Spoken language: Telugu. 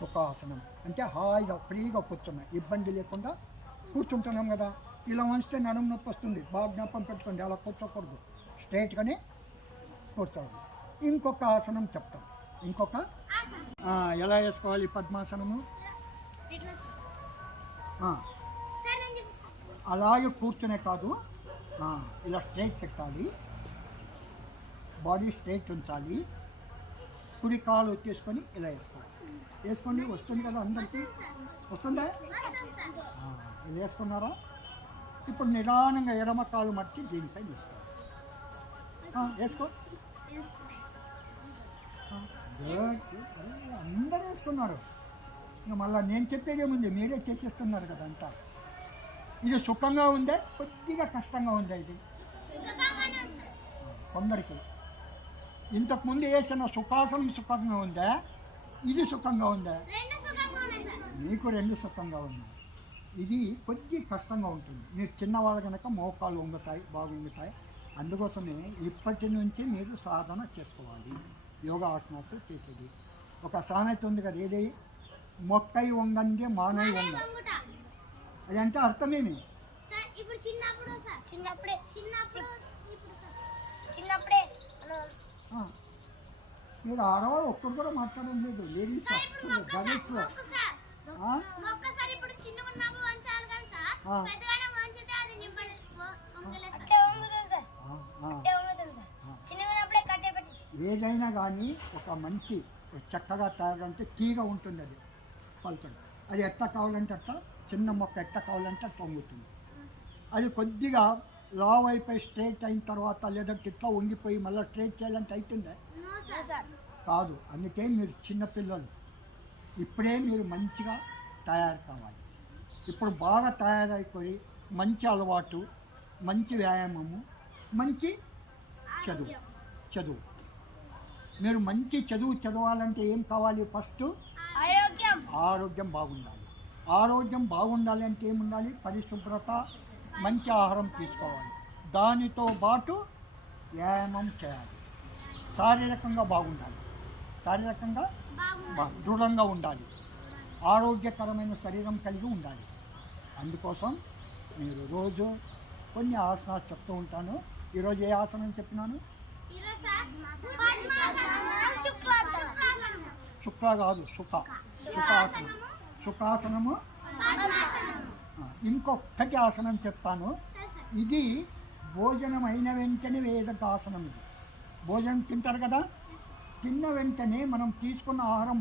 సుఖాసనం అంటే హాయిగా ఫ్రీగా కూర్చున్నాం, ఇబ్బంది లేకుండా కూర్చుంటున్నాం కదా. ఇలా వంచితే నడుము నొప్పి వస్తుంది, బాగా జ్ఞాపకం పెట్టుకోండి. అలా కూర్చోకూడదు, స్ట్రైట్గానే కూర్చోవాలి. ఇంకొక ఆసనం చెప్తాం. ఇంకొక ఎలా వేసుకోవాలి పద్మాసనము? అలాగే కూర్చునే కాదు, ఇలా స్ట్రైట్ పెట్టాలి, బాడీ స్ట్రైట్ ఉంచాలి, కుడి కాలు వచ్చేసుకొని ఇలా వేసుకోవాలి. వేసుకోండి, వస్తుంది కదా అందరికీ, వస్తుందా? ఇలా వేసుకున్నారా? ఇప్పుడు నిదానంగా ఎడమ కాలు మట్టి దీనిపై వేసుకోవాలి. వేసుకో, అందరూ వేసుకున్నారు. ఇంకా మళ్ళీ నేను చెప్పేదేముంది, మీరే చేసేస్తున్నారు కదా అంతా. ఇది సుఖంగా ఉందే, కొద్దిగా కష్టంగా ఉందా? ఇది కొందరికి ఇంతకుముందు వేసిన సుఖాసనం సుఖంగా ఉందా, ఇది సుఖంగా ఉందా? మీకు రెండు సుఖంగా ఉన్నాయి. ఇది కొద్ది కష్టంగా ఉంటుంది. మీరు చిన్నవాళ్ళు కనుక మోకాలు వంగుతాయి, బాగా వంగుతాయి. అందుకోసమే ఇప్పటి నుంచి మీరు సాధన చేసుకోవాలి, యోగా ఆసనాలు చేసేది. ఒక సామెత ఉంది కదా, ఏది? మొక్కై వంగందే మానై వంగ. అది అంటే అర్థమేమి? మీరు ఆడవాళ్ళు ఒక్కరు కూడా మాట్లాడడం లేదు, లేడీస్ అసలు గర్ల్స్. ఏదైనా కానీ ఒక మంచి చక్కగా తయారంటే తీగ ఉంటుంది, అది పలుచగా. అది ఎట్లా కావాలంటే అట్లా, చిన్న మొక్క ఎట్లా కావాలంటే అట్లా వంగుతుంది. అది కొద్దిగా లావ్ అయిపోయి స్ట్రైట్ అయిన తర్వాత, లేదంటే ఇట్లా వంగిపోయి మళ్ళీ స్ట్రైట్ చేయాలంటే అవుతుందా? కాదు. అందుకే మీరు చిన్నపిల్లలు, ఇప్పుడే మీరు మంచిగా తయారు కావాలి. ఇప్పుడు బాగా తయారైపోయి మంచి అలవాటు, మంచి వ్యాయామము, మంచి చదువు. మీరు మంచి చదువు చదవాలంటే ఏం కావాలి? ఫస్ట్ ఆరోగ్యం బాగుండాలి. ఆరోగ్యం బాగుండాలి అంటే ఏముండాలి? పరిశుభ్రత, మంచి ఆహారం తీసుకోవాలి. దానితో పాటు వ్యాయామం చేయాలి. శారీరకంగా బాగుండాలి, శారీరకంగా దృఢంగా ఉండాలి, ఆరోగ్యకరమైన శరీరం కలిగి ఉండాలి. అందుకోసం మీరు రోజు కొన్ని ఆసనాలు చెప్తూ ఉంటాను. ఈరోజు ఏ ఆసనం చెప్పినాను? శుక్ల కాదు, సుఖాసనము. ఇంకొకటి ఆసనం చెప్తాను. ఇది భోజనం అయిన వెంటనే వేదక ఆసనం. ఇది భోజనం తింటారు కదా, తిన్న వెంటనే మనం తీసుకున్న ఆహారం